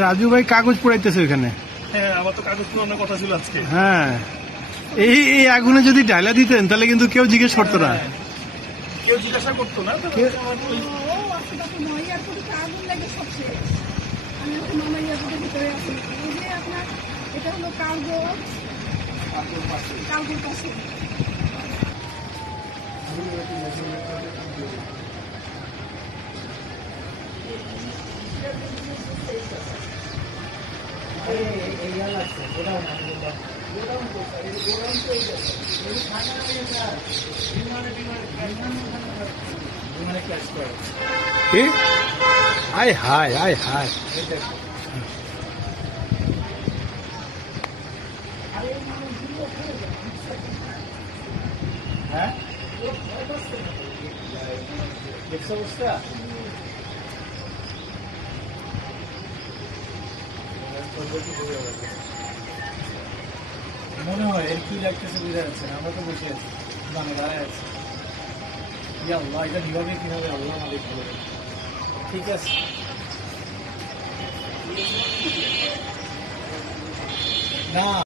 রাজু ভাই কাগজ পোড়াইতেছে ওখানে। হ্যাঁ, আমার তো কাগজ পোড়ানোর কথা ছিল আজকে। হ্যাঁ, এই আগুনে যদি ডালা দিতেন তাহলে কিন্তু কেউ জিজ্ঞেস করতো না, কেউ জিজ্ঞাসা করতো না। আয় হায় আয় হায়। হ্যাঁ, দেখছো অবস্থা? মনে হয় এর কি লাগতেছে বুঝা যাচ্ছে না। আমরা তো বসে আছি, মানে দাঁড়ায় আছি। আল্লাহ, এটা নিভাবে কিভাবে আল্লাহ আমাদের ভালো। ঠিক আছে, না